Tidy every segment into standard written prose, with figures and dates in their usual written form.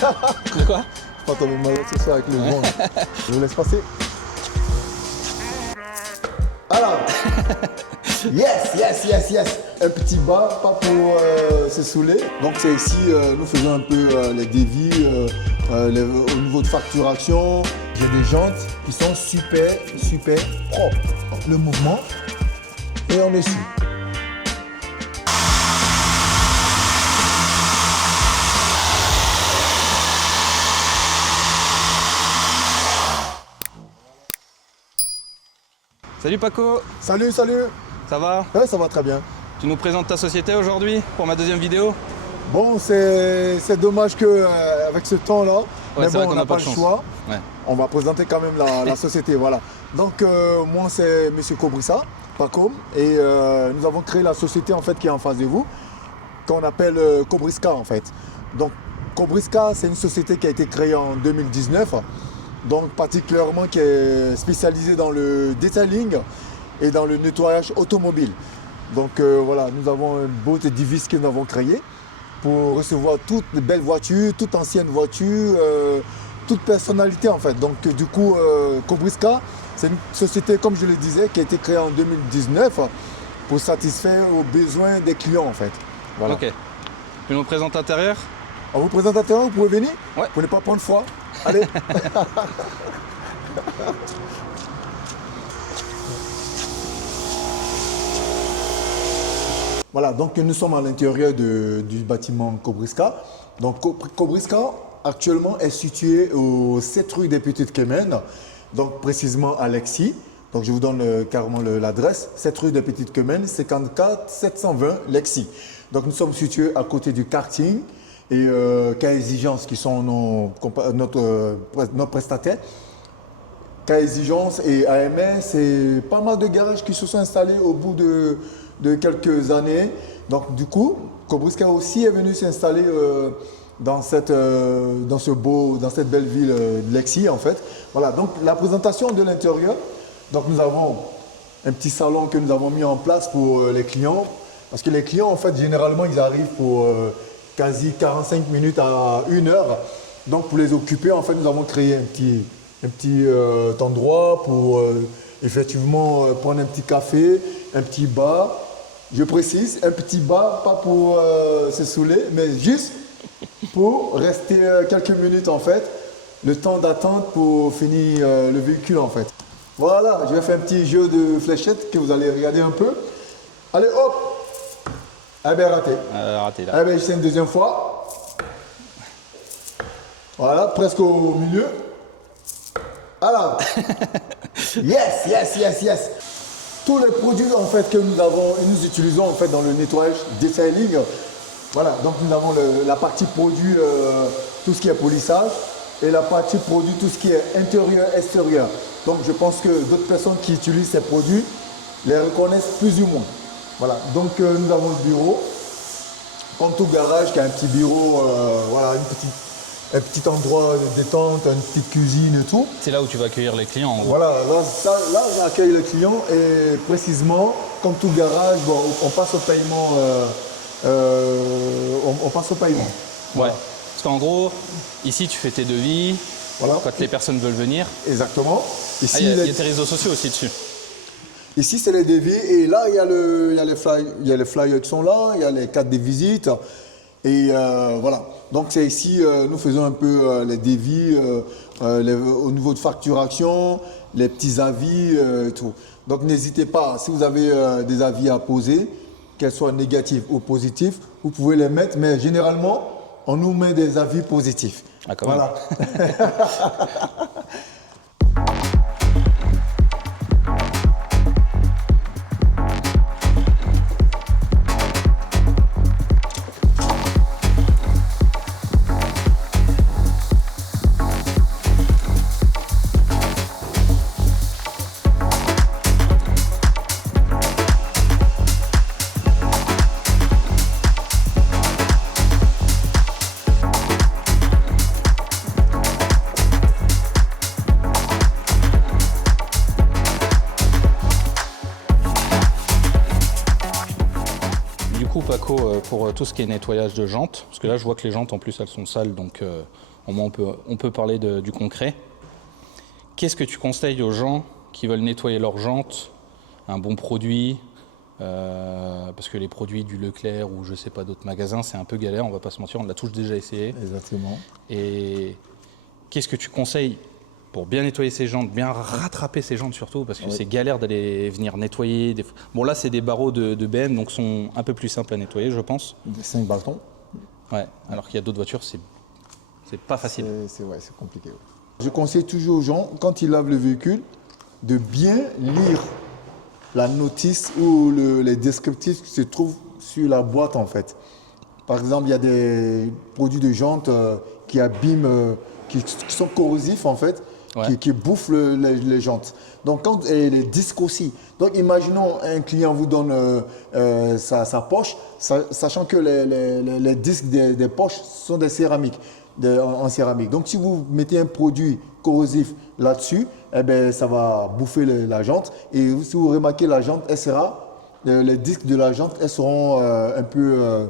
De quoi? Pas tomber malade ce soir avec le vent. Je vous laisse passer. Alors, yes. Un petit bas, pas pour se saouler. Donc c'est ici, nous faisons un peu les dévis au niveau de facturation. J'ai des jantes qui sont super propres. Donc, le mouvement et on essuie. Salut Paco, Salut. ça va? Ouais, ça va très bien. Tu nous présentes ta société aujourd'hui pour ma deuxième vidéo? Bon, c'est dommage que avec ce temps-là, mais c'est bon, vrai on qu'on n'a n'a pas pas de le chance. choix. Ouais. On va présenter quand même la société, voilà. Donc moi c'est Monsieur Cobrissa, Paco, et nous avons créé la société en fait qui est en face de vous, qu'on appelle Cobriska en fait. Donc Cobriska, c'est une société qui a été créée en 2019, donc particulièrement qui est spécialisée dans le detailing et dans le nettoyage automobile. Donc voilà, nous avons un beau devis que nous avons créé pour recevoir toutes les belles voitures, toutes anciennes voitures, toute personnalité en fait. Donc du coup, Cobriska, c'est une société, comme je le disais, qui a été créée en 2019 pour satisfaire aux besoins des clients en fait. Voilà. Ok. Tu nous présentes l'intérieur? On vous présente l'intérieur, vous pouvez venir? Ouais. Vous ne pas prendre froid. Allez. Voilà, donc nous sommes à l'intérieur du bâtiment Cobriska. Donc Cobriska actuellement est situé au 7 rue des Petites Quémènes, donc précisément à Lexi. Donc je vous donne carrément l'adresse, 7 rue des Petites Quémènes, 54 720 Lexi. Donc nous sommes situés à côté du karting et Cas Exigence qui sont notre prestataire. Cas Exigence et AMS, c'est pas mal de garages qui se sont installés au bout de quelques années. Donc du coup, Cobriska aussi est venu s'installer dans cette belle ville de Lexi en fait. Voilà, donc la présentation de l'intérieur. Donc nous avons un petit salon que nous avons mis en place pour les clients. Parce que les clients en fait généralement ils arrivent pour quasi 45 minutes à 1 heure. Donc pour les occuper en fait nous avons créé un petit endroit pour effectivement prendre un petit café, un petit bar. Je précise, un petit bar, pas pour se saouler, mais juste pour rester quelques minutes en fait, le temps d'attente pour finir le véhicule en fait. Voilà, je vais faire un petit jeu de fléchettes que vous allez regarder un peu. Allez hop! Eh bien raté. Raté là. Eh bien c'est une deuxième fois. Voilà, presque au milieu. Alors, yes. Tous les produits en fait que nous utilisons en fait dans le nettoyage detailing. Voilà, donc nous avons la partie produit, tout ce qui est polissage, et la partie produit, tout ce qui est intérieur, extérieur. Donc je pense que d'autres personnes qui utilisent ces produits les reconnaissent plus ou moins. Voilà, donc nous avons le bureau, comme tout garage qui a un petit bureau, voilà, un petit endroit de détente, une petite cuisine et tout. C'est là où tu vas accueillir les clients en gros. Voilà, là j'accueille le client et précisément, comme tout garage, bon, on passe au paiement. On passe au paiement. Ouais. Parce qu'en gros, ici tu fais tes devis, Voilà. quand les personnes veulent venir. Exactement. Ici, Il y a tes réseaux sociaux aussi dessus. ici c'est les devis et là il y a les flyers qui sont là, il y a les cartes de visite et voilà. Donc c'est ici, nous faisons un peu les devis au niveau de facturation, les petits avis et tout. Donc n'hésitez pas, si vous avez des avis à poser, qu'elles soient négatives ou positives, vous pouvez les mettre, mais généralement, on nous met des avis positifs. Ah, quand même. Voilà. du coup, Paco, pour tout ce qui est nettoyage de jantes, parce que là, je vois que les jantes, en plus, elles sont sales, donc au moins, on peut parler du concret. Qu'est-ce que tu conseilles aux gens qui veulent nettoyer leurs jantes, un bon produit, parce que les produits du Leclerc ou je sais pas d'autres magasins, c'est un peu galère, on va pas se mentir, on l'a tous déjà essayé. Exactement. Et qu'est-ce que tu conseilles pour bien nettoyer ses jantes, bien rattraper ses jantes surtout, parce que c'est galère d'aller venir nettoyer. Bon là c'est des barreaux de BM, donc sont un peu plus simples à nettoyer je pense. 5 bâtons. Ouais, alors qu'il y a d'autres voitures, c'est pas facile. C'est compliqué. Ouais. Je conseille toujours aux gens, quand ils lavent le véhicule, de bien lire la notice ou les descriptifs qui se trouvent sur la boîte en fait. Par exemple, il y a des produits de jantes qui abîment, qui sont corrosifs en fait, qui bouffent les jantes. Donc, et les disques aussi. Donc, imaginons un client vous donne sa poche, sachant que les disques des poches sont des céramiques, en céramique. Donc, si vous mettez un produit corrosif là-dessus, eh ben, ça va bouffer la jante. Et si vous remarquez, la jante, les disques de la jante, elles seront un peu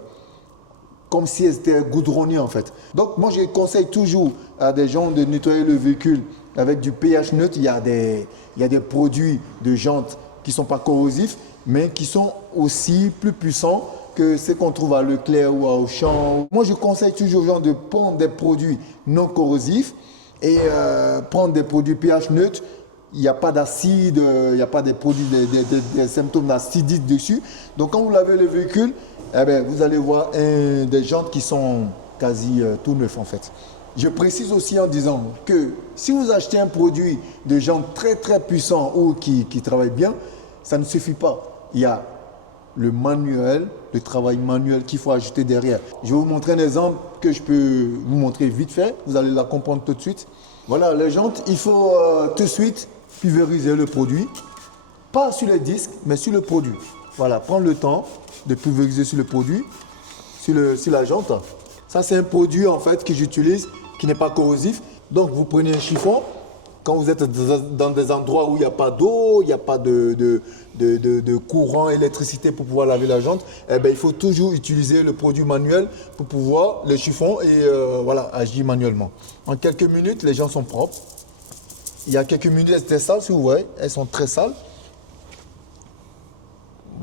comme si elles étaient goudronnées en fait. Donc, moi, je conseille toujours à des gens de nettoyer le véhicule avec du pH neutre. Il y a des produits de jantes qui ne sont pas corrosifs, mais qui sont aussi plus puissants que ceux qu'on trouve à Leclerc ou à Auchan. Moi, je conseille toujours aux gens de prendre des produits non corrosifs et prendre des produits pH neutres. Il n'y a pas d'acide, il n'y a pas des produits, des symptômes d'acidité dessus. Donc, quand vous lavez le véhicule, eh bien, vous allez voir des jantes qui sont quasi tout neufs en fait. Je précise aussi en disant que si vous achetez un produit de jantes très très puissant ou qui travaille bien, ça ne suffit pas. Il y a le manuel, le travail manuel qu'il faut ajouter derrière. Je vais vous montrer un exemple que je peux vous montrer vite fait. Vous allez la comprendre tout de suite. Voilà, les jantes, il faut tout de suite pulvériser le produit. Pas sur les disques, mais sur le produit. Voilà, prendre le temps de pulvériser sur le produit, sur la jante. Ça, c'est un produit en fait que j'utilise qui n'est pas corrosif. Donc, vous prenez un chiffon. Quand vous êtes dans des endroits où il n'y a pas d'eau, il n'y a pas de courant, électricité pour pouvoir laver la jante, eh bien, il faut toujours utiliser le produit manuel pour pouvoir le chiffon et voilà, agir manuellement. En quelques minutes, les jantes sont propres. Il y a quelques minutes, elles étaient sales, si vous voyez, elles sont très sales.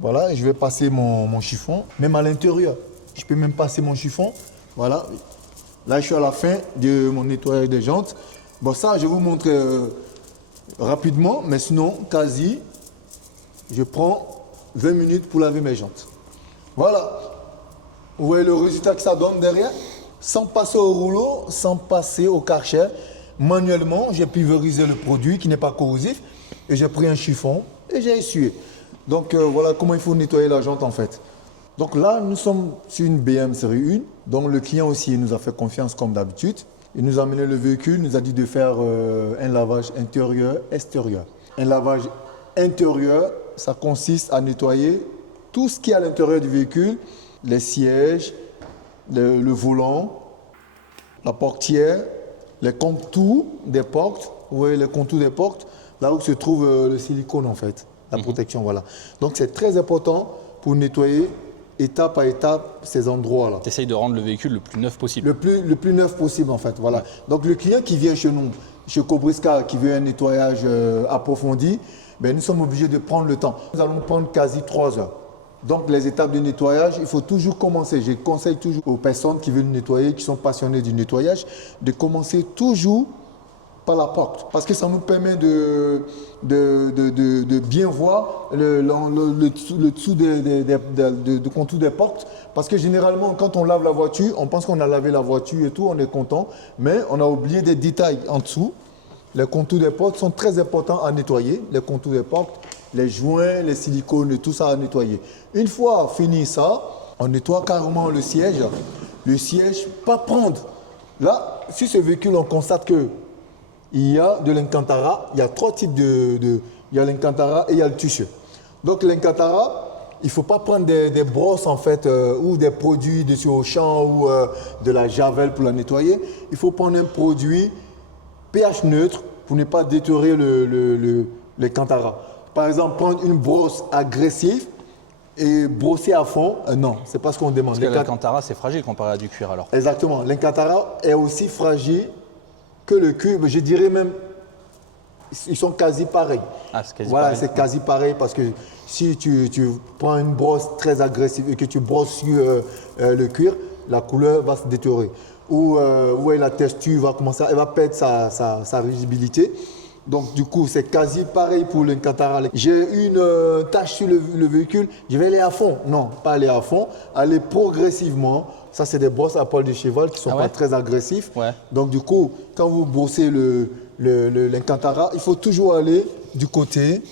Voilà, je vais passer mon chiffon, même à l'intérieur. Je peux même passer mon chiffon. Voilà. Là, je suis à la fin de mon nettoyage des jantes. Bon, ça, je vais vous montrer rapidement, mais sinon, quasi, je prends 20 minutes pour laver mes jantes. Voilà. Vous voyez le résultat que ça donne derrière? Sans passer au rouleau, sans passer au Karcher. Manuellement, j'ai pulvérisé le produit qui n'est pas corrosif et j'ai pris un chiffon et j'ai essuyé. Donc, voilà comment il faut nettoyer la jante en fait. Donc là, nous sommes sur une BM série 1, donc le client aussi nous a fait confiance comme d'habitude. Il nous a amené le véhicule, nous a dit de faire un lavage intérieur-extérieur. Un lavage intérieur, ça consiste à nettoyer tout ce qui est à l'intérieur du véhicule, les sièges, le volant, la portière, les contours des portes. Vous voyez les contours des portes, là où se trouve le silicone en fait, la protection, voilà. Donc c'est très important pour nettoyer étape à étape ces endroits-là. Tu essayes de rendre le véhicule le plus neuf possible. Le plus neuf possible en fait, voilà. Donc le client qui vient chez nous, chez Cobrisca, qui veut un nettoyage approfondi, ben, nous sommes obligés de prendre le temps. Nous allons prendre quasi 3 heures. Donc les étapes de nettoyage, il faut toujours commencer. Je conseille toujours aux personnes qui veulent nettoyer, qui sont passionnées du nettoyage, de commencer toujours par la porte. Parce que ça nous permet de bien voir le dessous du contour des portes. Parce que généralement, quand on lave la voiture, on pense qu'on a lavé la voiture et tout, on est content. Mais on a oublié des détails en dessous. Les contours des portes sont très importants à nettoyer. Les contours des portes, les joints, les silicones, tout ça à nettoyer. Une fois fini ça, on nettoie carrément le siège. Le siège, pas prendre. Là, sur ce véhicule, on constate que il y a de l'Incantara, il y a 3 types il y a l'Incantara et il y a le tuche. Donc l'Incantara, il ne faut pas prendre des brosses en fait ou des produits de sur Auchan ou de la javel pour la nettoyer. Il faut prendre un produit pH neutre pour ne pas détériorer l'Incantara. Par exemple, prendre une brosse agressive et brosser à fond, non, c'est pas ce qu'on demande. Parce que l'Alcantara, c'est fragile comparé à du cuir alors. Exactement. L'Alcantara est aussi fragile que le cuir. Je dirais même, ils sont quasi pareils. Ah, c'est quasi voilà, pareil. c'est quasi pareil parce que si tu prends une brosse très agressive et que tu brosses sur le cuir, la couleur va se détériorer. Ou la texture va commencer, elle va perdre sa rigidité. Donc du coup, c'est quasi pareil pour l'Alcantara. J'ai une tache sur le véhicule, je vais aller à fond. Non, pas aller à fond, aller progressivement. Ça, c'est des brosses à poil de cheval qui ne sont pas très agressifs. Ouais. Donc du coup, quand vous brossez l'Alcantara, il faut toujours aller du côté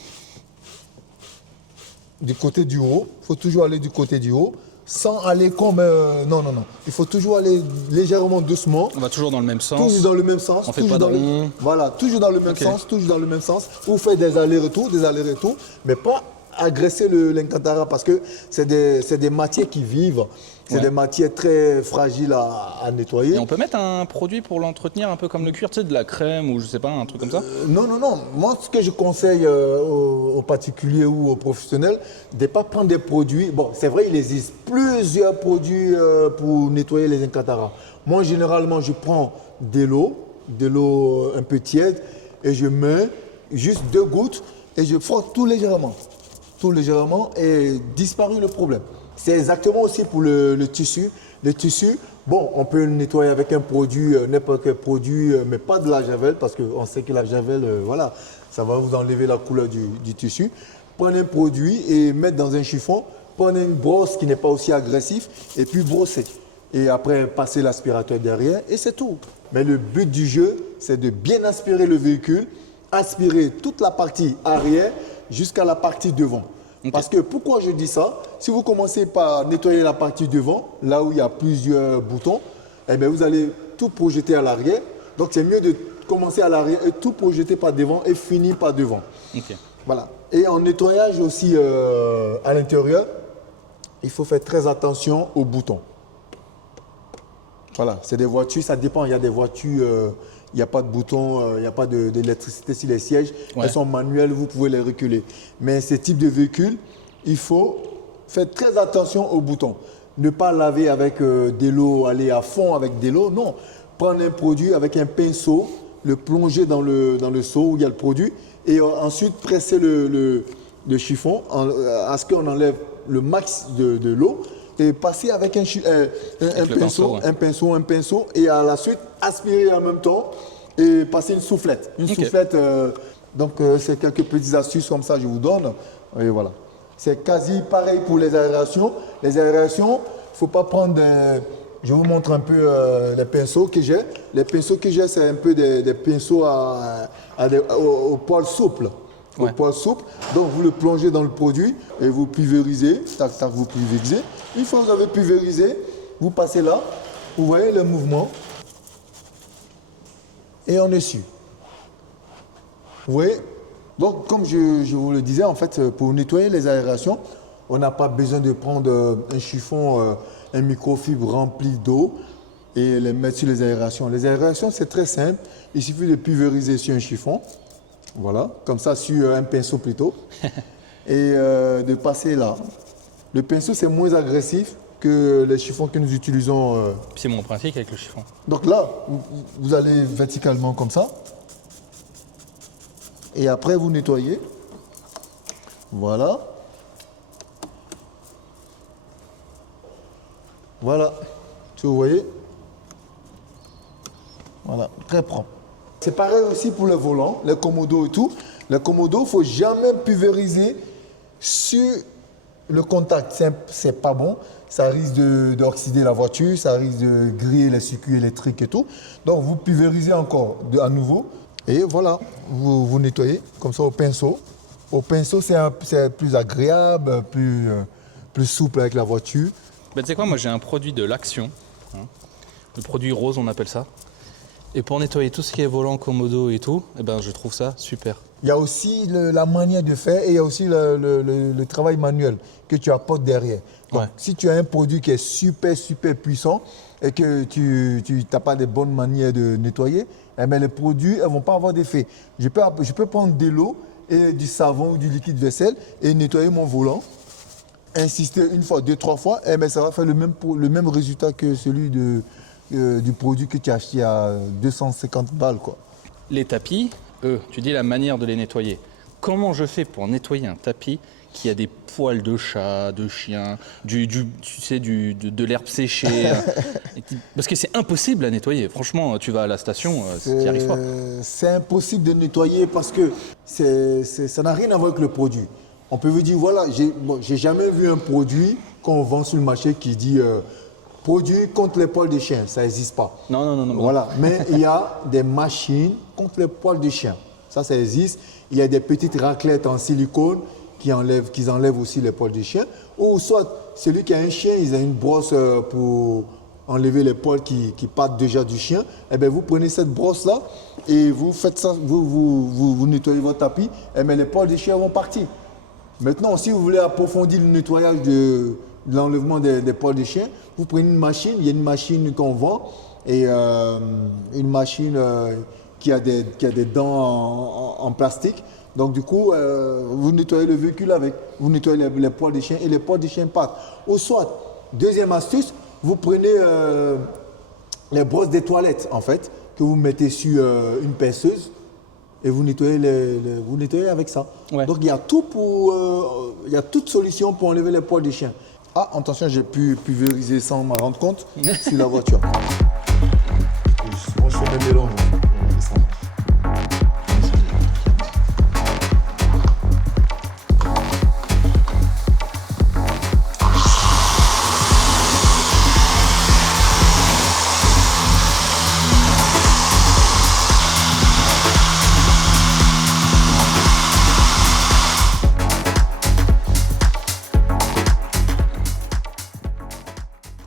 du haut. Il faut toujours aller du côté du haut. Sans aller comme... non. Il faut toujours aller légèrement doucement. On va toujours dans le même sens. Toujours dans le même sens. On fait pas de rond. Voilà, toujours dans le même sens, toujours dans le même sens. Vous faites des allers-retours, mais pas agresser l'Alcantara parce que c'est des matières qui vivent. C'est des matières très fragiles à nettoyer. Et on peut mettre un produit pour l'entretenir un peu comme le cuir, tu sais, de la crème ou je sais pas, un truc comme ça? Non. Moi, ce que je conseille aux particuliers ou aux professionnels, de ne pas prendre des produits. Bon, c'est vrai, il existe plusieurs produits pour nettoyer les Alcantara. Moi, généralement, je prends de l'eau un peu tiède, et je mets juste 2 gouttes et je frotte tout légèrement. Tout légèrement et disparaît le problème. C'est exactement aussi pour le tissu. Le tissu, bon, on peut le nettoyer avec un produit, n'importe quel produit, mais pas de la javel, parce qu'on sait que la javel, voilà, ça va vous enlever la couleur du tissu. Prenez un produit et mettre dans un chiffon. Prenez une brosse qui n'est pas aussi agressive et puis brosser. Et après, passer l'aspirateur derrière et c'est tout. Mais le but du jeu, c'est de bien aspirer le véhicule, aspirer toute la partie arrière jusqu'à la partie devant. Okay. Parce que pourquoi je dis ça? Si vous commencez par nettoyer la partie devant, là où il y a plusieurs boutons, eh bien vous allez tout projeter à l'arrière. Donc c'est mieux de commencer à l'arrière et tout projeter par devant et finir par devant. Okay. Voilà. Et en nettoyage aussi à l'intérieur, il faut faire très attention aux boutons. Voilà, c'est des voitures, ça dépend. Il y a des voitures, il n'y a pas de bouton, il n'y a pas d'électricité sur les sièges. Ouais. Elles sont manuelles, vous pouvez les reculer. Mais ce type de véhicule, il faut faire très attention aux boutons. Ne pas laver avec de l'eau, aller à fond avec de l'eau. Non, prendre un produit avec un pinceau, le plonger dans le seau où il y a le produit et ensuite presser le chiffon à ce qu'on enlève le max de l'eau. Et passer avec un pinceau et à la suite aspirer en même temps et passer une soufflette. Soufflette, c'est quelques petites astuces comme ça que je vous donne. Et voilà. C'est quasi pareil pour les aérations. Les aérations, il ne faut pas prendre je vous montre un peu les pinceaux que j'ai. Les pinceaux que j'ai, c'est un peu des pinceaux au poil souple. Au poil souple. Donc vous le plongez dans le produit et vous pulvérisez. Tac, tac, vous pulvérisez. Une fois que vous avez pulvérisé, vous passez là. Vous voyez le mouvement. Et on est sûr. Vous voyez? Donc comme je vous le disais, en fait, pour nettoyer les aérations, on n'a pas besoin de prendre un chiffon, un microfibre rempli d'eau et les mettre sur les aérations. Les aérations, c'est très simple. Il suffit de pulvériser sur un chiffon. Voilà, comme ça sur un pinceau plutôt. Et de passer là. Le pinceau, c'est moins agressif que les chiffons que nous utilisons. C'est mon principe avec le chiffon. Donc là, vous allez verticalement comme ça. Et après, vous nettoyez. Voilà. Voilà. Vous voyez? Voilà, très propre. C'est pareil aussi pour le volant, les commodos et tout. Les commodos, il ne faut jamais pulvériser sur le contact. C'est pas bon. Ça risque d'oxyder la voiture, ça risque de griller les circuits électriques et tout. Donc, vous pulvérisez encore à nouveau. Et voilà, vous nettoyez comme ça au pinceau. Au pinceau, c'est plus agréable, plus souple avec la voiture. Ben, tu sais quoi, moi j'ai un produit de l'Action. Le produit rose, on appelle ça. Et pour nettoyer tout ce qui est volant, commodo et tout, eh ben, je trouve ça super. Il y a aussi la manière de faire et il y a aussi le travail manuel que tu apportes derrière. Donc, si tu as un produit qui est super puissant et que tu n'as pas de bonnes manières de nettoyer, eh bien, les produits ne vont pas avoir d'effet. Je peux prendre de l'eau et du savon ou du liquide vaisselle et nettoyer mon volant insister une fois, deux, trois fois, eh ben, ça va faire le même résultat que celui du produit que tu as acheté à 250 balles, quoi. Les tapis, eux, tu dis la manière de les nettoyer. Comment je fais pour nettoyer un tapis qui a des poils de chat, de chien, de l'herbe séchée Parce que c'est impossible à nettoyer. Franchement, tu vas à la station, tu n'y arrives pas. C'est impossible de nettoyer parce que ça n'a rien à voir avec le produit. On peut vous dire, voilà, j'ai jamais vu un produit qu'on vend sur le marché qui dit produit contre les poils de chien. Ça n'existe pas. Non. Voilà, mais il y a des machines contre les poils de chien. Ça existe. Il y a des petites raclettes en silicone qui enlèvent aussi les poils de chien. Ou soit, celui qui a un chien, il a une brosse pour enlever les poils qui partent déjà du chien. Eh bien, vous prenez cette brosse-là et vous faites ça, vous nettoyez votre tapis, eh bien, les poils de chien vont partir. Maintenant, si vous voulez approfondir le nettoyage de l'enlèvement des poils de chien, vous prenez une machine, il y a une machine qu'on vend, et une machine qui a des dents en plastique. Donc du coup, vous nettoyez le véhicule avec, vous nettoyez les poils de chien et les poils de chien partent. Ou soit, deuxième astuce, vous prenez les brosses des toilettes, en fait, que vous mettez sur une pinceuse et vous nettoyez, vous nettoyez avec ça. Ouais. Donc il y a il y a toute solution pour enlever les poils de chien. Ah, attention, j'ai pu pulvériser sans m'en rendre compte sur la voiture. Je fais des mélanges.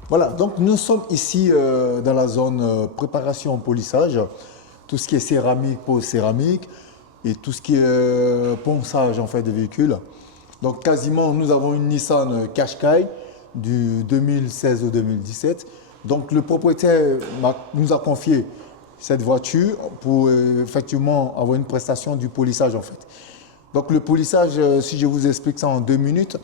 Voilà, donc nous sommes ici dans la zone préparation polissage, tout ce qui est céramique, pose céramique et tout ce qui est ponçage en fait de véhicules. Donc quasiment nous avons une Nissan Qashqai du 2016 au 2017. Donc le propriétaire nous a confié cette voiture pour effectivement avoir une prestation du polissage en fait. Donc le polissage, si je vous explique ça en 2 minutes,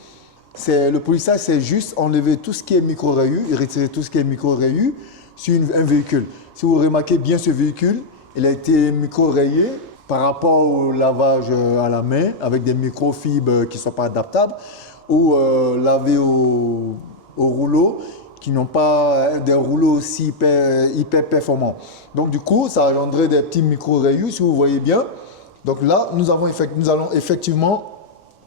le polissage, c'est juste enlever tout ce qui est micro-rayures et retirer tout ce qui est micro-rayures sur un véhicule. Si vous remarquez bien ce véhicule, il a été micro-rayé par rapport au lavage à la main avec des microfibres qui ne sont pas adaptables ou lavé au rouleau qui n'ont pas des rouleaux aussi hyper performants. Donc du coup, ça a engendré des petits micro-rayures, si vous voyez bien. Donc là, nous allons effectivement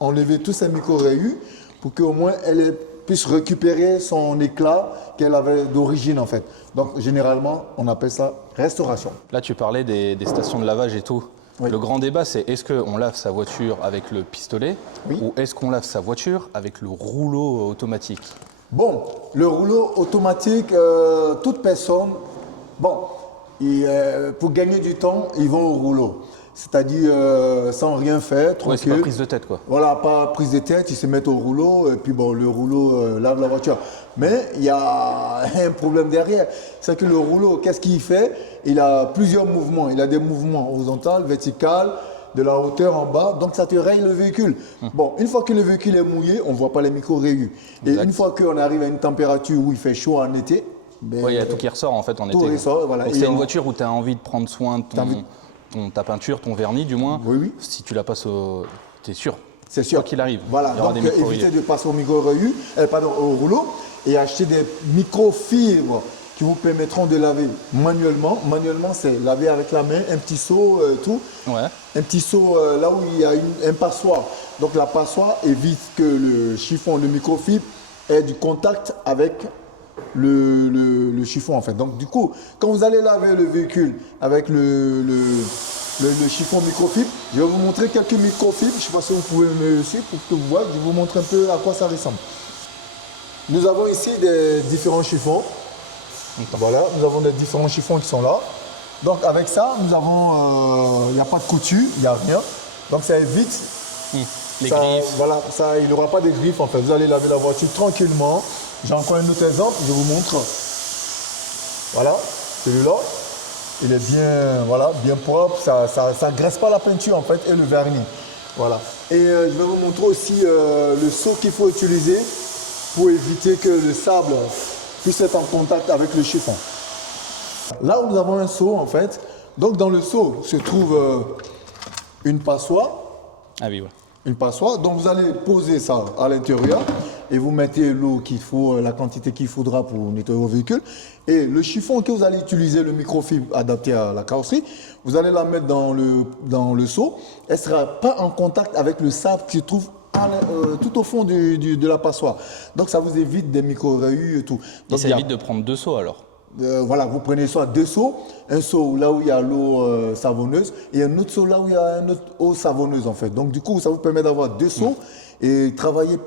enlever tous ces micro-rayures pour qu'au moins elle puisse récupérer son éclat qu'elle avait d'origine en fait. Donc généralement, on appelle ça restauration. Là, tu parlais des stations de lavage et tout. Oui. Le grand débat, c'est est-ce qu'on lave sa voiture avec le pistolet ou est-ce qu'on lave sa voiture avec le rouleau automatique? Bon, le rouleau automatique, toute personne, pour gagner du temps, ils vont au rouleau. C'est-à-dire sans rien faire, tranquille. Ouais, c'est pas prise de tête, quoi. Voilà, pas prise de tête, ils se mettent au rouleau et puis bon, le rouleau lave la voiture. Mais il y a un problème derrière, c'est que le rouleau, qu'est-ce qu'il fait? Il a plusieurs mouvements. Il a des mouvements horizontaux, verticaux, de la hauteur en bas, donc ça te raye le véhicule. Bon, une fois que le véhicule est mouillé, on ne voit pas les micro-rayures. Et une fois qu'on arrive à une température où il fait chaud en été, il y a tout qui ressort en fait en été. Tout ressort, voilà. Donc c'est une voiture où tu as envie de prendre soin de ta peinture, ton vernis du moins. Oui. Si tu la passes t'es sûr. C'est sûr. Quoi qu'il arrive. Voilà, donc évitez de passer au rouleau et acheter des microfibres qui vous permettront de laver manuellement. Manuellement, c'est laver avec la main, un petit seau, tout. Ouais. Un petit seau là où il y a un passoire. Donc la passoire évite que le chiffon, le microfibre, ait du contact avec le chiffon en fait. Donc du coup, quand vous allez laver le véhicule avec le chiffon microfibre, je vais vous montrer quelques microfibres. Je ne sais pas si vous pouvez me suivre pour que vous voyez. Je vais vous montrer un peu à quoi ça ressemble. Nous avons ici des différents chiffons. Voilà, nous avons des différents chiffons qui sont là. Donc avec ça, nous avons, il n'y a pas de couture, il n'y a rien. Donc ça évite les griffes. Voilà, ça, il n'y aura pas de griffes en fait. Vous allez laver la voiture tranquillement. J'ai encore un autre exemple, je vous montre. Voilà, celui-là, il est bien propre, ça ne graisse pas la peinture en fait et le vernis. Voilà. Et je vais vous montrer aussi le seau qu'il faut utiliser pour éviter que le sable puisse être en contact avec le chiffon. Là où nous avons un seau en fait, donc dans le seau se trouve une passoire. Ah oui, ouais. Une passoire, donc vous allez poser ça à l'intérieur et vous mettez l'eau qu'il faut, la quantité qu'il faudra pour nettoyer vos véhicules. Et le chiffon que vous allez utiliser, le microfibre adapté à la carrosserie, vous allez la mettre dans le seau. Elle ne sera pas en contact avec le sable qui se trouve tout au fond de la passoire. Donc ça vous évite des micro-rayures et tout. Et Donc, ça évite de prendre 2 seaux alors. Voilà, vous prenez soit 2 seaux, un seau là où il y a l'eau savonneuse et un autre seau là où il y a une autre eau savonneuse en fait. Donc du coup, ça vous permet d'avoir 2 seaux et travailler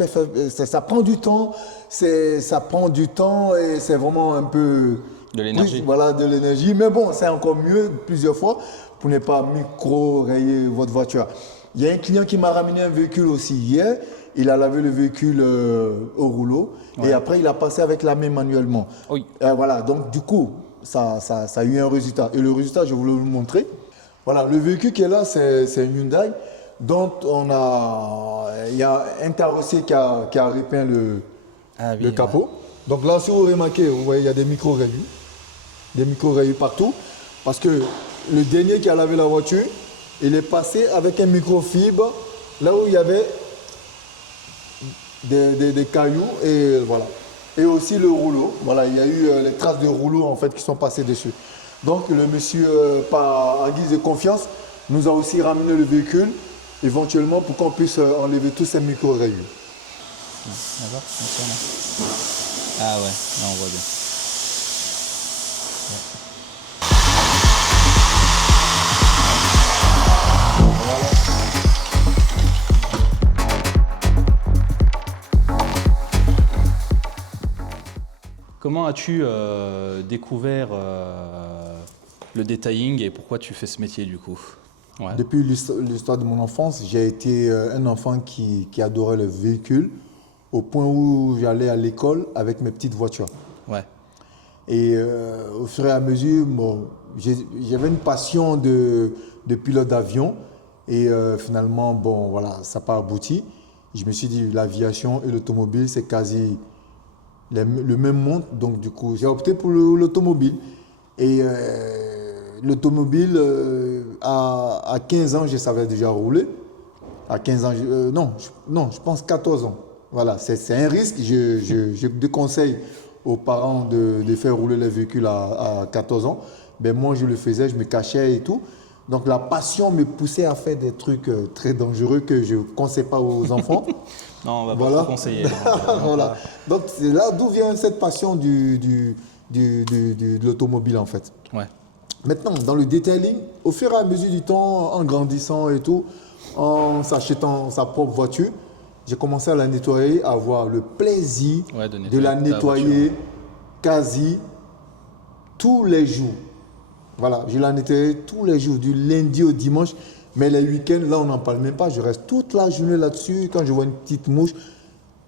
ça prend du temps, ça prend du temps et c'est vraiment un peu De l'énergie. Voilà, de l'énergie. Mais bon, c'est encore mieux plusieurs fois pour ne pas micro-rayer votre voiture. Il y a un client qui m'a ramené un véhicule aussi hier. Il a lavé le véhicule au rouleau et après il a passé avec la main manuellement. Oui. Voilà, donc du coup, ça a eu un résultat. Et le résultat, je voulais vous le montrer. Voilà, le véhicule qui est là, c'est un Hyundai dont il y a un carrossier qui a repeint le capot. Ouais. Donc là, si vous remarquez, vous voyez, il y a des micro-rayures partout. Parce que le dernier qui a lavé la voiture, il est passé avec un microfibre là où il y avait des cailloux et voilà. Et aussi le rouleau. Voilà, il y a eu les traces de rouleau en fait qui sont passées dessus. Donc le monsieur, en guise de confiance, nous a aussi ramené le véhicule éventuellement pour qu'on puisse enlever tous ces micro-rayures. D'accord. Ah ouais, là on voit bien. Comment as-tu découvert le detailing et pourquoi tu fais ce métier du coup? Ouais. Depuis l'histoire de mon enfance, j'ai été un enfant qui adorait le véhicule au point où j'allais à l'école avec mes petites voitures. Ouais. Et au fur et à mesure, bon, j'avais une passion de pilote d'avion et finalement, bon, voilà, ça n'a pas abouti. Je me suis dit, l'aviation et l'automobile, c'est quasi le même monde, donc du coup j'ai opté pour l'automobile et l'automobile à 15 ans je savais déjà rouler, à 15 ans, je pense 14 ans, voilà, c'est un risque, je déconseille aux parents de faire rouler les véhicules à 14 ans, mais moi je le faisais, je me cachais et tout, donc la passion me poussait à faire des trucs très dangereux que je ne conseille pas aux enfants. Non, on va voilà. pas trop conseiller. Voilà. Donc c'est là d'où vient cette passion de l'automobile en fait. Ouais. Maintenant, dans le detailing, au fur et à mesure du temps, en grandissant et tout, en s'achetant sa propre voiture, j'ai commencé à la nettoyer, à avoir le plaisir de la nettoyer quasi tous les jours. Voilà, je la nettoyais tous les jours, du lundi au dimanche. Mais les week-ends, là, on n'en parle même pas. Je reste toute la journée là-dessus. Quand je vois une petite mouche,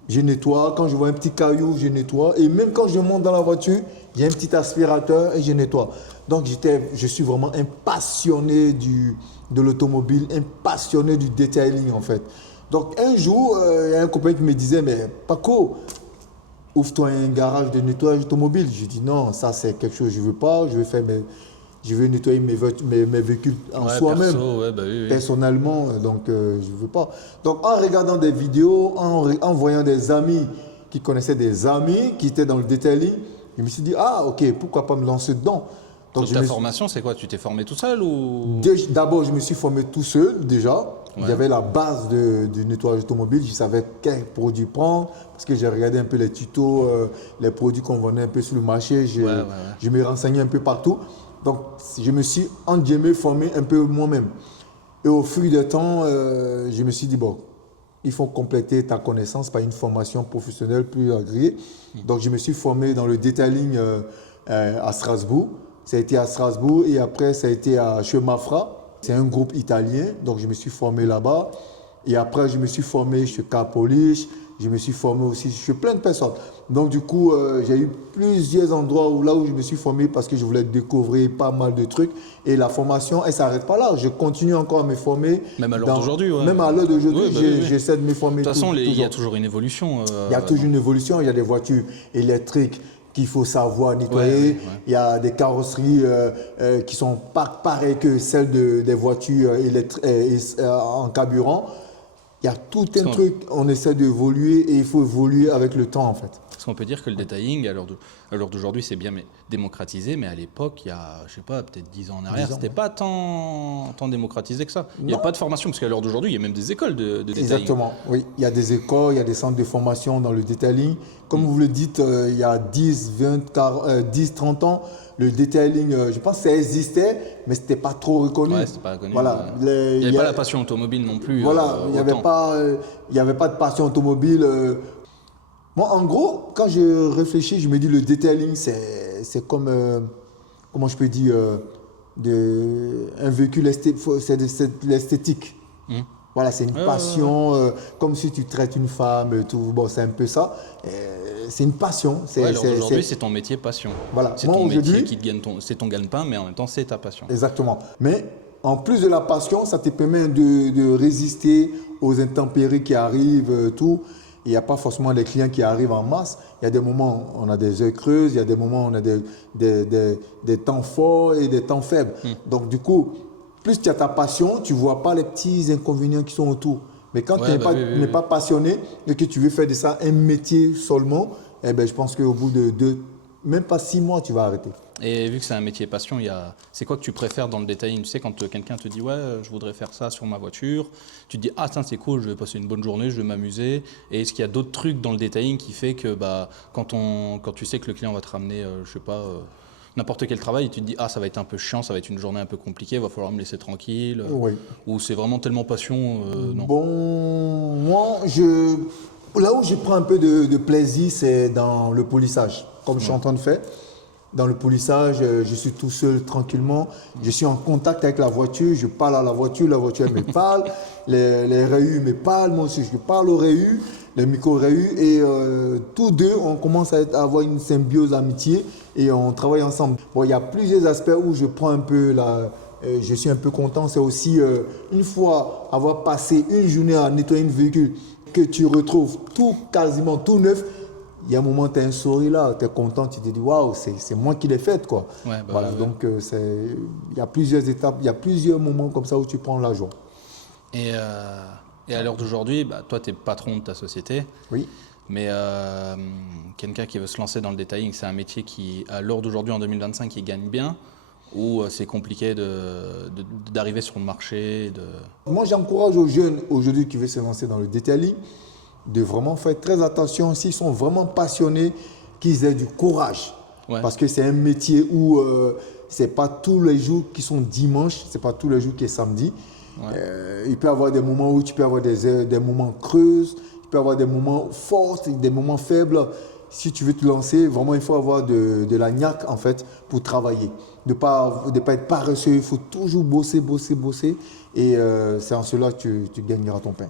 je nettoie. Quand je vois un petit caillou, je nettoie. Et même quand je monte dans la voiture, il y a un petit aspirateur et je nettoie. Donc, je suis vraiment un passionné de l'automobile, un passionné du detailing, en fait. Donc, un jour, il y a un copain qui me disait, mais Paco, ouvre-toi un garage de nettoyage automobile. Je dis, non, ça, c'est quelque chose que je ne veux pas. Je veux nettoyer mes véhicules en soi-même, oui. personnellement, donc je ne veux pas. Donc en regardant des vidéos, en voyant des amis qui connaissaient des amis qui étaient dans le detailing, je me suis dit, ah ok, pourquoi pas me lancer dedans. Donc ta formation, c'est quoi? Tu t'es formé tout seul ou? D'abord, je me suis formé tout seul déjà. Ouais. J'avais la base du nettoyage automobile, je savais quel produit prendre, parce que j'ai regardé un peu les tutos, les produits qu'on vendait un peu sur le marché, je me renseignais un peu partout. Donc, je me suis, entre guillemets, formé un peu moi-même. Et au fil du temps, je me suis dit, bon, il faut compléter ta connaissance par une formation professionnelle plus agréée. Donc, je me suis formé dans le detailing à Strasbourg. Ça a été à Strasbourg et après, ça a été chez Mafra. C'est un groupe italien, donc je me suis formé là-bas. Et après, je me suis formé chez Car Polish. Je me suis formé aussi chez plein de personnes. Donc du coup, j'ai eu plusieurs endroits là où je me suis formé parce que je voulais découvrir pas mal de trucs. Et la formation, elle ne s'arrête pas là. Je continue encore à me former. Même à l'heure d'aujourd'hui, ouais. Même à l'heure d'aujourd'hui, Oui, bah oui. j'essaie de me former. De toute façon, il y a toujours. toujours une évolution. Il y a toujours une évolution. Il y a des voitures électriques qu'il faut savoir nettoyer. Ouais. Il y a des carrosseries qui ne sont pas pareilles que celles des voitures en carburant. Il y a tout un truc, on essaie d'évoluer et il faut évoluer avec le temps en fait. Parce qu'on peut dire que le detailing, à l'heure d'aujourd'hui, c'est bien démocratisé, mais à l'époque, il y a, je sais pas, peut-être 10 ans en arrière, c'était pas tant démocratisé que ça. Il n'y a pas de formation, parce qu'à l'heure d'aujourd'hui, il y a même des écoles de detailing. Exactement, oui. Il y a des écoles, il y a des centres de formation dans le detailing. Comme vous le dites, il y a 10, 30 ans, le detailing, je pense que ça existait, mais ce n'était pas trop reconnu. Ouais, c'était pas reconnu. Voilà. Il n'y avait pas la passion automobile non plus. Voilà, il n'y avait pas de passion automobile. Moi, en gros, quand je réfléchis, je me dis le detailing, c'est comme, comment je peux dire, un véhicule, c'est de l'esthétique. Voilà, c'est une passion, comme si tu traites une femme, tout. Bon, c'est un peu ça. C'est une passion. Aujourd'hui, c'est ton métier passion. Voilà. C'est ton métier qui te gagne c'est ton gagne-pain, mais en même temps, c'est ta passion. Exactement. Mais en plus de la passion, ça te permet de résister aux intempéries qui arrivent, tout. Il n'y a pas forcément des clients qui arrivent en masse. Il y a des moments où on a des heures creuses, il y a des moments où on a des temps forts et des temps faibles. Donc, du coup, plus tu as ta passion, tu ne vois pas les petits inconvénients qui sont autour. Mais quand tu n'es pas passionné et que tu veux faire de ça un métier seulement, eh ben, je pense qu'au bout de même pas 6 mois, tu vas arrêter. Et vu que c'est un métier passion, c'est quoi que tu préfères dans le detailing? Tu sais, quand quelqu'un te dit « Ouais, je voudrais faire ça sur ma voiture », tu te dis « Ah, tiens, c'est cool, je vais passer une bonne journée, je vais m'amuser ». Et est-ce qu'il y a d'autres trucs dans le detailing qui fait que quand tu sais que le client va te ramener, je sais pas, n'importe quel travail, tu te dis « Ah, ça va être un peu chiant, ça va être une journée un peu compliquée, il va falloir me laisser tranquille ». Oui. Ou c'est vraiment tellement passion, non? Bon, moi, là où je prends un peu de plaisir, c'est dans le polissage, comme je suis en train de faire. Dans le polissage, je suis tout seul tranquillement. Je suis en contact avec la voiture, je parle à la voiture elle me parle. Les rayures me parlent, moi aussi je parle aux rayures, les micro-rayures. Et tous deux, on commence à avoir une symbiose d'amitié et on travaille ensemble. Bon, il y a plusieurs aspects où je prends un peu je suis un peu content. C'est aussi, une fois avoir passé une journée à nettoyer un véhicule, que tu retrouves quasiment tout neuf. Il y a un moment, tu as un sourire là, tu es content, tu te dis waouh, c'est moi qui l'ai fait quoi. Ouais, voilà, donc il y a plusieurs étapes, il y a plusieurs moments comme ça où tu prends la joie. Et à l'heure d'aujourd'hui, toi, tu es patron de ta société. Oui. Mais quelqu'un qui veut se lancer dans le detailing, c'est un métier qui, à l'heure d'aujourd'hui, en 2025, qui gagne bien, ou c'est compliqué d'arriver sur le marché Moi, j'encourage aux jeunes aujourd'hui qui veulent se lancer dans le detailing de vraiment faire très attention, s'ils sont vraiment passionnés, qu'ils aient du courage. Ouais. Parce que c'est un métier où ce n'est pas tous les jours qui sont dimanche, ce n'est pas tous les jours qui est samedi. Ouais. Il peut y avoir des moments où tu peux avoir des moments creux, tu peux avoir des moments forts, des moments faibles. Si tu veux te lancer, vraiment, il faut avoir de la niaque en fait pour travailler. De pas être paresseux, il faut toujours bosser. Et c'est en cela que tu gagneras ton pain.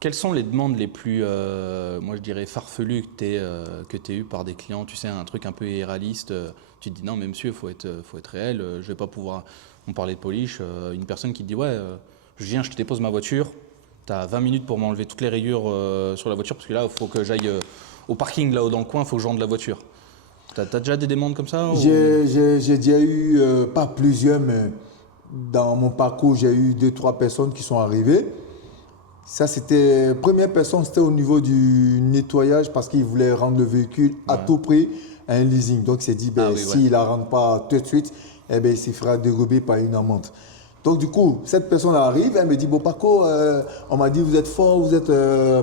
Quelles sont les demandes les plus, moi je dirais, farfelues que tu as eues par des clients? Tu sais, un truc un peu irréaliste, tu te dis non mais monsieur, il faut être réel, je vais pas pouvoir... On parlait de polish, une personne qui te dit ouais, je viens, je te dépose ma voiture, tu as 20 minutes pour m'enlever toutes les rayures sur la voiture parce que là, il faut que j'aille au parking là-haut dans le coin, il faut que je rende la voiture. Tu as déjà des demandes comme ça? J'ai déjà eu, pas plusieurs, mais dans mon parcours, j'ai eu 2-3 personnes qui sont arrivées. Ça, première personne, c'était au niveau du nettoyage parce qu'il voulait rendre le véhicule à tout prix à un leasing. Donc, il s'est dit, s'il ne la rend pas tout de suite, eh ben, il se fera dérober par une amende. Donc, du coup, cette personne arrive, elle me dit, bon, Paco, on m'a dit, vous êtes fort, vous êtes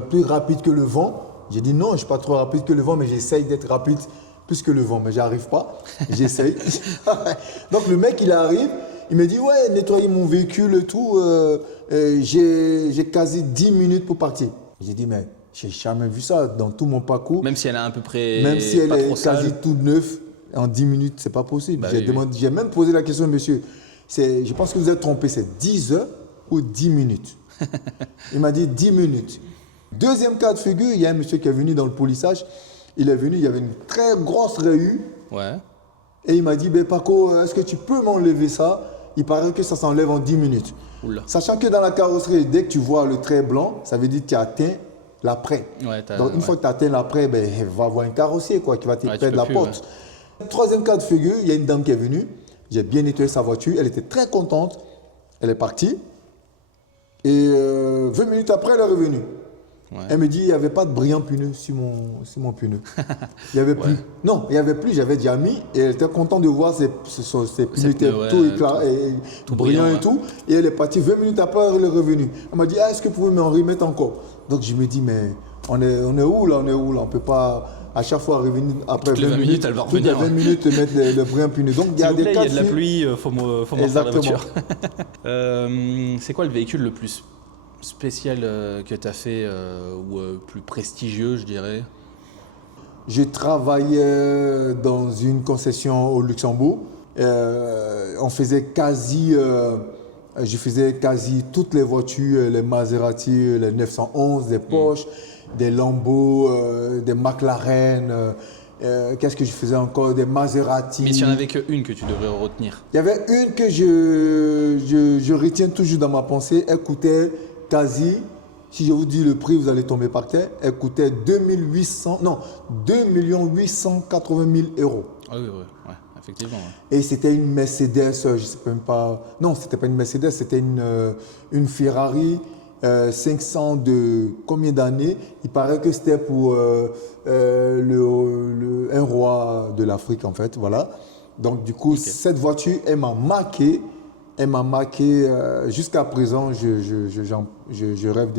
plus rapide que le vent. J'ai dit, non, je ne suis pas trop rapide que le vent, mais j'essaye d'être rapide plus que le vent, mais j'arrive pas. J'essaye. Donc, le mec, il arrive. Il me dit, ouais, nettoyer mon véhicule et tout, j'ai quasi 10 minutes pour partir. J'ai dit, mais je n'ai jamais vu ça dans tout mon parcours. Même si elle est à peu près. Même si elle est quasi toute neuve, en 10 minutes, ce n'est pas possible. J'ai même posé la question, monsieur, je pense que vous êtes trompé, c'est 10 heures ou 10 minutes. Il m'a dit 10 minutes. Deuxième cas de figure, il y a un monsieur qui est venu dans le polissage. il est venu, il y avait une très grosse rayure. Ouais. Et il m'a dit, ben Paco, est-ce que tu peux m'enlever ça? Il paraît que ça s'enlève en 10 minutes. Oula. Sachant que dans la carrosserie, dès que tu vois le trait blanc, ça veut dire que tu as atteint l'après. Ouais, Donc, une fois que tu as atteint l'après, ben, il va y avoir un carrossier quoi, qui va te près de la porte. Ouais. Troisième cas de figure, il y a une dame qui est venue. J'ai bien nettoyé sa voiture. Elle était très contente. Elle est partie. Et 20 minutes après, elle est revenue. Ouais. Elle me dit, il n'y avait pas de brillant pneu sur mon pneu. Il n'y avait plus. Non, il n'y avait plus, j'avais déjà mis. Et elle était contente de voir ses pneus étaient tout brillants et tout. Et elle est partie 20 minutes après, elle est revenue. Elle m'a dit, est-ce que vous pouvez m'en remettre encore? Donc je me dis, mais on est où là? On ne peut pas à chaque fois revenir après 20 minutes. Elle va revenir. Toutes les 20 minutes mettre le brillant pneu. Donc il y a des cas il y a de la pluie, il faut m'en faire la voiture. C'est quoi le véhicule le plus spécial que tu as fait ou plus prestigieux, je dirais? Je travaillais dans une concession au Luxembourg. Je faisais quasi toutes les voitures, les Maserati, les 911, des Porsche, des Lambo, des McLaren. Qu'est-ce que je faisais encore? Des Maserati. Mais s'il n'y en avait qu'une que tu devrais retenir. Il y avait une que je retiens toujours dans ma pensée. Elle coûtait quasi, si je vous dis le prix, vous allez tomber par terre. Elle coûtait 2 880 000 euros. Ah oui, effectivement. Ouais. Et c'était une Mercedes, je ne sais même pas. Non, c'était pas une Mercedes, c'était une Ferrari 500 de combien d'années? Il paraît que c'était pour un roi de l'Afrique, en fait. Voilà. Donc, du coup, cette voiture, elle m'a marqué. Elle m'a marqué jusqu'à présent. Je rêve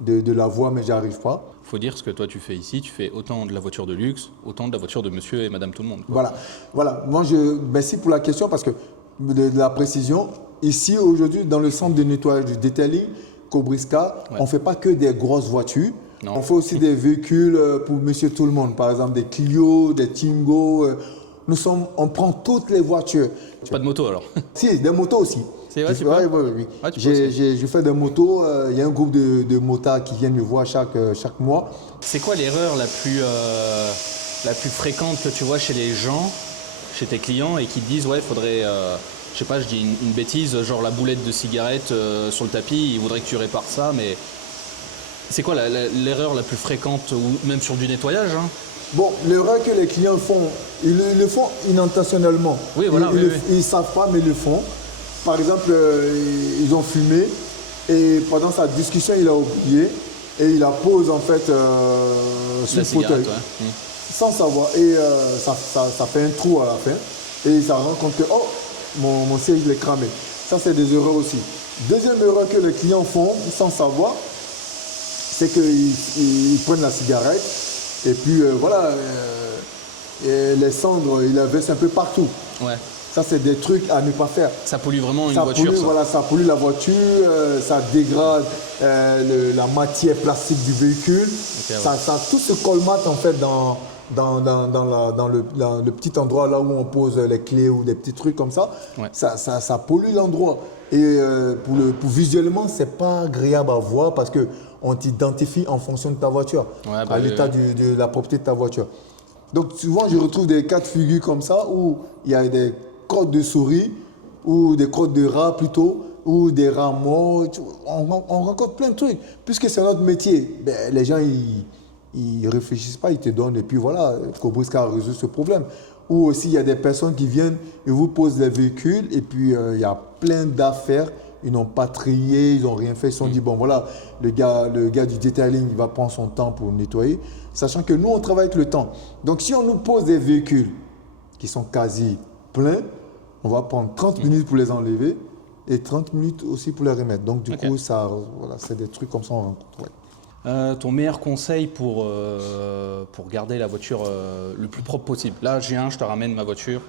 de la voir, mais j'arrive pas. Il faut dire ce que toi tu fais ici. Tu fais autant de la voiture de luxe, autant de la voiture de monsieur et madame tout le monde. Quoi. Voilà. Moi, merci pour la question parce que de la précision. Ici, aujourd'hui, dans le centre de nettoyage du detailing, Kobryska, on ne fait pas que des grosses voitures. Non. On fait aussi des véhicules pour monsieur tout le monde. Par exemple, des Clio, des Twingo. On prend toutes les voitures. Pas de moto alors? Si, des motos aussi. C'est vrai, oui. Ah, je fais des motos. Il y a un groupe de motards qui viennent me voir chaque mois. C'est quoi l'erreur la plus fréquente que tu vois chez les gens, chez tes clients, et qui te disent, ouais, il faudrait, je sais pas, je dis une bêtise, genre la boulette de cigarette sur le tapis, ils voudraient que tu répares ça, mais c'est quoi l'erreur la plus fréquente, ou même sur du nettoyage hein? Bon, l'erreur que les clients font, ils le font inintentionnellement. Oui, voilà. Ils ne savent pas, mais ils le font. Par exemple, ils ont fumé et pendant sa discussion, il a oublié et il la pose en fait sur le fauteuil. Ouais. Sans savoir. Et ça fait un trou à la fin. Et il s'en rend compte que, oh, mon siège il est cramé. Ça, c'est des erreurs aussi. Deuxième erreur que les clients font sans savoir, c'est qu'ils prennent la cigarette. Et puis et les cendres, il la verse un peu partout. Ouais. Ça, c'est des trucs à ne pas faire. Ça pollue vraiment une voiture. Ça pollue la voiture, ça dégrade la matière plastique du véhicule. Okay, ça tout se colmate en fait dans le petit endroit là où on pose les clés ou des petits trucs comme ça. Ouais. Ça pollue l'endroit. Et pour visuellement, c'est pas agréable à voir parce que on t'identifie en fonction de ta voiture, à l'état de la propriété de ta voiture. Donc souvent, je retrouve des cas de figure comme ça où il y a des crottes de souris ou des crottes de rats plutôt, ou des rats morts. On rencontre plein de trucs. Puisque c'est notre métier, les gens, ils ne réfléchissent pas, ils te donnent. Et puis voilà, Kobryska a résolu ce problème. Ou aussi, il y a des personnes qui viennent et vous posent les véhicules et puis il y a plein d'affaires. Ils n'ont pas trié, ils n'ont rien fait. Ils se sont dit, bon voilà, le gars du detailing, il va prendre son temps pour nettoyer. Sachant que nous, on travaille avec le temps. Donc, si on nous pose des véhicules qui sont quasi pleins, on va prendre 30 minutes pour les enlever et 30 minutes aussi pour les remettre. Donc, du coup, c'est des trucs comme ça. Ton meilleur conseil pour garder la voiture le plus propre possible? Là, je te ramène ma voiture.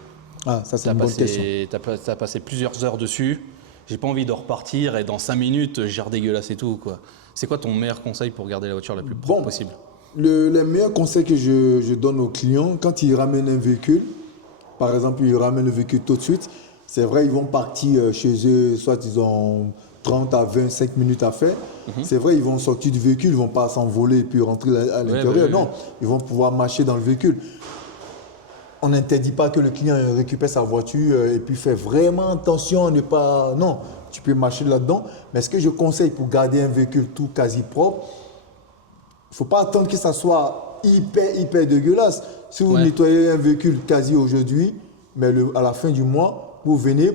Ah, ça, c'est une bonne question. Tu as passé plusieurs heures dessus. J'ai pas envie de repartir et dans 5 minutes, j'ai redégueulasse et tout, quoi. C'est quoi ton meilleur conseil pour garder la voiture la plus propre possible? Les meilleurs conseils que je donne aux clients, quand ils ramènent un véhicule, par exemple, ils ramènent le véhicule tout de suite, c'est vrai, ils vont partir chez eux, soit ils ont 30 à 25 minutes à faire. C'est vrai, ils vont sortir du véhicule, ils ne vont pas s'envoler puis rentrer à l'intérieur. Non, ils vont pouvoir marcher dans le véhicule. On n'interdit pas que le client récupère sa voiture et puis fait vraiment attention à ne pas... Non, tu peux marcher là-dedans. Mais ce que je conseille pour garder un véhicule tout quasi propre, il ne faut pas attendre que ça soit hyper dégueulasse. Si vous nettoyez un véhicule quasi aujourd'hui, mais à la fin du mois, vous venez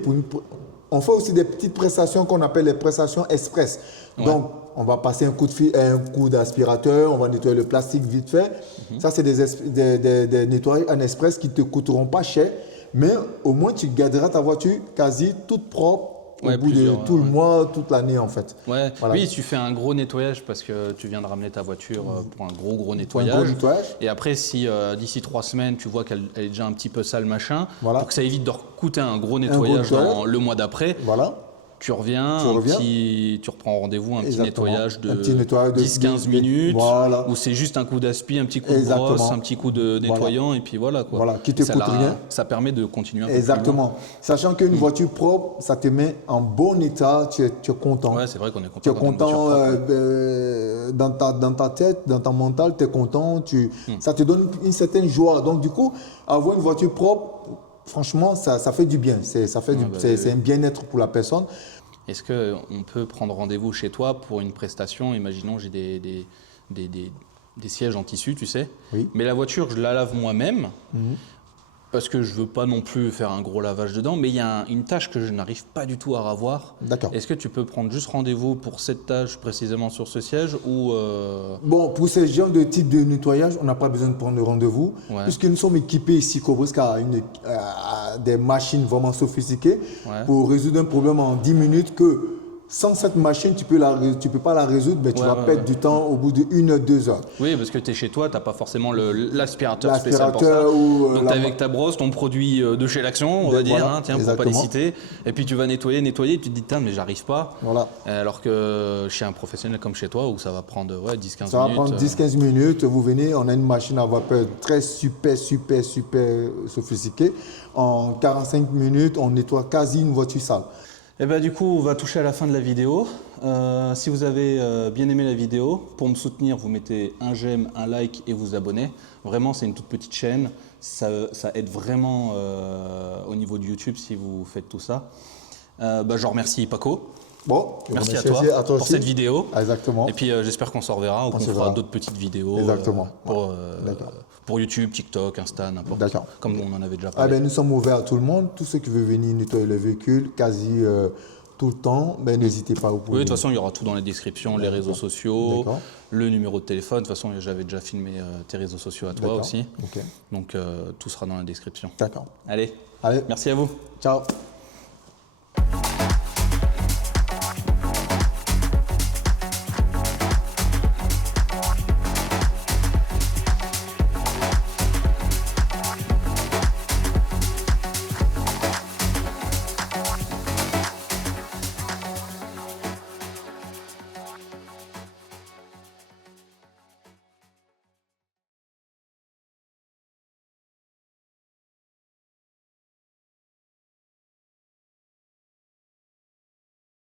on fait aussi des petites prestations qu'on appelle les prestations express. Donc, on va passer un coup d'aspirateur, on va nettoyer le plastique vite fait. Ça, c'est des nettoyages en express qui ne te coûteront pas cher, mais au moins tu garderas ta voiture quasi toute propre au bout de tout le mois, toute l'année en fait. Voilà. Oui, tu fais un gros nettoyage parce que tu viens de ramener ta voiture pour un gros nettoyage. Et après, si d'ici 3 semaines, tu vois qu'elle est déjà un petit peu sale, machin, pour que ça évite de coûter un gros nettoyage dans le mois d'après, tu reviens, tu reprends rendez-vous, un petit nettoyage de 10-15 minutes, où c'est juste un coup d'aspi, un petit coup de brosse, un petit coup de nettoyant, et puis voilà. Qui te coûte rien. Ça permet de continuer un peu Exactement. plus loin. Sachant qu'une voiture propre, ça te met en bon état, tu es content. Ouais, c'est vrai qu'on est content. Tu es content dans ta tête, dans ton mental, tu es content, ça te donne une certaine joie. Donc du coup, avoir une voiture propre, franchement, ça fait du bien. C'est un bien-être pour la personne. Est-ce qu'on peut prendre rendez-vous chez toi pour une prestation? Imaginons, j'ai des sièges en tissu, tu sais. Oui. Mais la voiture, je la lave moi-même parce que je ne veux pas non plus faire un gros lavage dedans. Mais il y a une tâche que je n'arrive pas du tout à revoir. D'accord. Est-ce que tu peux prendre juste rendez-vous pour cette tâche précisément sur ce siège ou Bon, pour ce genre de type de nettoyage, on n'a pas besoin de prendre rendez-vous. Puisque nous sommes équipés ici, Kobreska, à des machines vraiment sophistiquées pour résoudre un problème en 10 minutes que sans cette machine, tu peux pas la résoudre, mais tu vas perdre du temps au bout de 1-2 heures. Oui, parce que tu es chez toi, tu n'as pas forcément l'aspirateur spécial pour ça. Donc tu es avec ta brosse, ton produit de chez l'Action, on va dire, tiens, pour ne pas les citer. Et puis tu vas nettoyer, et tu te dis, mais j'arrive pas. Alors que chez un professionnel comme chez toi, où ça va prendre 10-15 minutes. Ça va prendre 10-15 minutes, vous venez, on a une machine à vapeur très super sophistiquée. En 45 minutes, on nettoie quasi une voiture sale. Et du coup, on va toucher à la fin de la vidéo. Si vous avez bien aimé la vidéo, pour me soutenir, vous mettez un j'aime, un like et vous abonnez. Vraiment, c'est une toute petite chaîne. Ça aide vraiment au niveau de YouTube si vous faites tout ça. Je remercie Paco. Bon, merci à toi pour cette vidéo. Exactement. Et puis j'espère qu'on s'en reverra ou qu'on fera d'autres petites vidéos. Exactement. Pour YouTube, TikTok, Insta, n'importe quoi. Comme on en avait déjà parlé. Nous sommes ouverts à tout le monde. Tous ceux qui veulent venir nettoyer le véhicule, quasi tout le temps, n'hésitez pas. Oui, de toute façon, il y aura tout dans les descriptions, les réseaux sociaux, le numéro de téléphone. De toute façon, j'avais déjà filmé tes réseaux sociaux à toi aussi. Donc, tout sera dans la description. D'accord. Allez, merci à vous. Ciao.